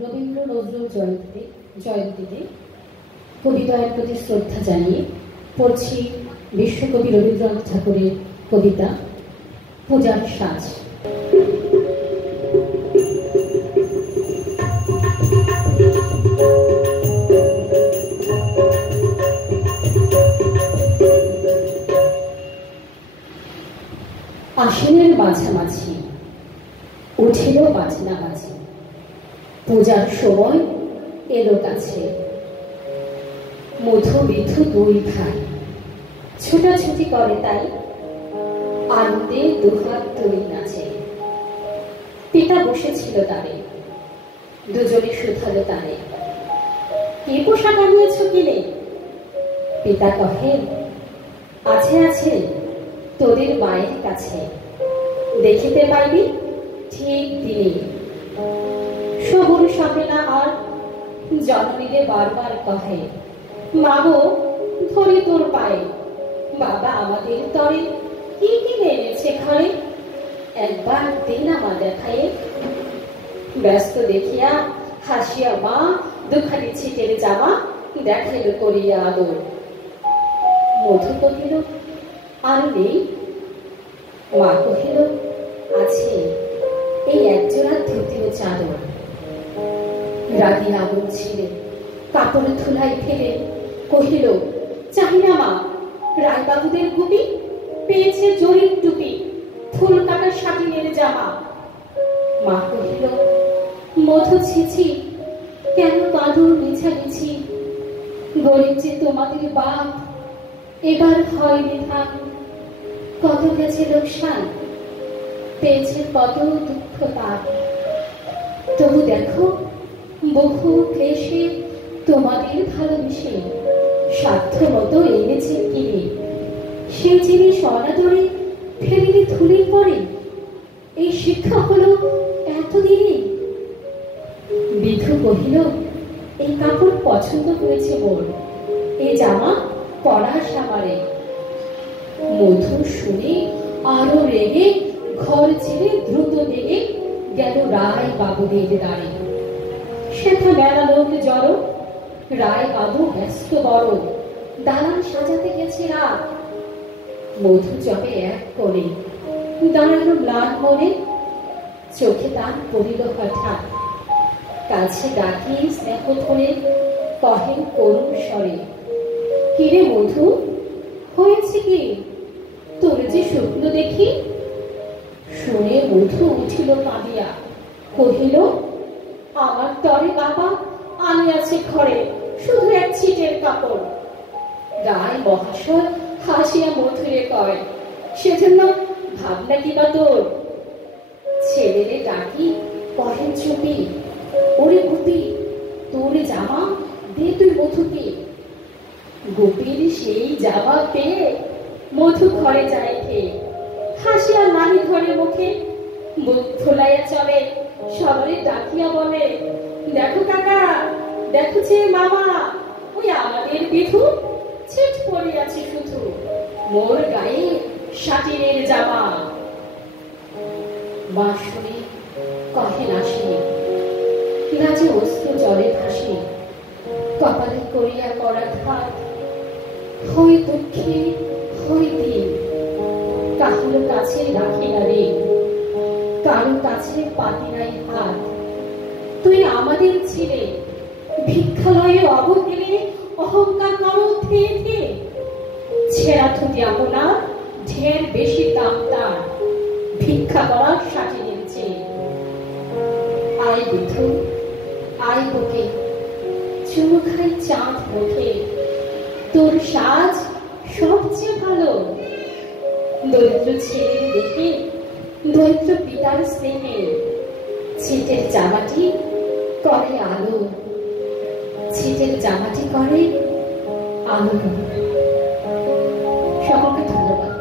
রবীন্দ্র নজরুল জয়ন্তীতে কবিতার প্রতি শ্রদ্ধা জানিয়ে পড়ছি বিশ্বকবি রবীন্দ্রনাথ ঠাকুরের কবিতা পূজার সাজ। আশ্বিনের মাঝামাঝি উঠিল বাজনা বাজি, পূজার সময় এলো কাছে। মধু বিধু দুই ভাই ছোটাছুটি করে, তাই আনন্দে দুহাত তুলি নাচে। পিতা বসেছিল তারে, দুজনে শুধালো তারে, কি পোশাক আনিয়েছ কিনে? পিতা কহে, আছে আছে তোদের মায়ের কাছে, দেখিতে পাইবি ঠিক দিনে। সবুর সবে না আর জন্মিলে বারবার কহে, মাগো ধরে তোর পায়ে, বাবা আমাদের তরে কি কিনে এনেছে ঘরে, একবার দিন আমার দেখায়ে। ব্যস্ত দেখিয়া হাসিয়া মা দুখানি ছিটের জামা দেখাইল করিয়া আদর। মধু কহিল, আর নেই? মা কহিল, আছে এই একজোড়া ধুতিও চাদর। রাগি আগুন ছিঁড়ে কাপড় ধুলাই ফেলে কহিল, চাহিনা মা রায়বাবুদের গুপি, পেয়েছে জরির টুপি, ফুল কাটা শাটিনের জামা। মা কহিল, মধু ছিছি কেন কাঁদো মিছামিছি, গরিব যে তোমাদের বাপ, এবার হয় নিধান। কত গেছে লোকসান, পেয়েছে কত দুঃখ তার, তবু দেখো বহু ক্লেশে তোমাদের ভালোবেসে সাধ্য মতো এনেছে কিনে। সেই জিনিস অনাদরে ফেলিলে ধুলে পড়ে, এই শিক্ষা হলো এতদিনে। বিধু কহিল, এই কাপড় পছন্দ হয়েছে মোর, এ জামা পরা সামারে। মধু শুনে আরো রেগে ঘর ছেড়ে দ্রুত বেগে গেল রায় বাবুদের দ্বারে। সেথা মেলা লোক জড়ো, রায় বাবু ব্যস্ত বড়, দালান সাজাতে গেছে রাত। মধু চবে এক করে দাঁড়ালো ম্লান মনে, চোখে তার পড়িল হঠাৎ। কাছে ডাকি স্নেহ ধরে কহেন করুণ স্বরে, কিরে মধু হয়েছে কি, তোর যে স্বপ্ন দেখি? শুনে মধু উঠিল কাঁদিয়া, কহিল, আমার তরে বাবা আনিয়াছে ঘরে শুধু এক ছিটের কাপড়। রায় মহাশয় হাসিয়া মধুরে কয়, সেজন্য ভাবনা কি বা তোর? ছেলেরে ডাকি কহেন চুপি, ওরে গুপি তোর জামা দে তুই মধুকে। গোপীর সেই জামা পেয়ে মধু ঘরে যায় খেয়ে, হাসিয়া নাহি ধরে মুখে, মুখ ফোলাইয়া চলে সবারে ডাকিয়া বলে, দেখো কাকা, দেখো যে মামা, ওই আমাদের বিধু ছিট পড়িয়াছে শুধু, মোর গায়ে শাটিনের জামা। মা শুনে কহে নাসি, লাজে অস্ত্র জলে ভাসি, কপালে করিয়া করা ঘাত। হই দুঃখে হই দিন, কাহারো কাছে রাখি না রে, কারো কাছে পাতি নাই হাত। তুই আমাদের ছেলে, ভিক্ষালয়ে অবহেলে অহংকার করো ধেয়ে ধেয়ে। ছেঁড়া থুতি আপনার ঢের বেশি দাম তার, ভিক্ষা করার শাটিনের চেয়ে। আয় বিধু আয় বুকে, চুমু খাই চাঁদ মুখে, তোর সাজ সবচেয়ে ভালো। দরিদ্র ছেলে দেখে দরিদ্র পিতার স্নেহে, ছিটের জামাটি করে আলো, ছিটের জামাটি করে আলো। সকলকে ধন্যবাদ।